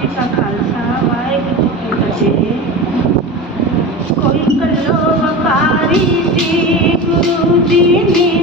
ਜੀ ਕਾ ਖਾਲਸਾ ਵਾਹਿਗੁਰੂ ਜੀ ਕੀ ਫਤਿਹ ਕੋਈ ਕੱਲੋ ਵਪਾਰੀ ਜੀ ਗੁਰੂ ਦੀ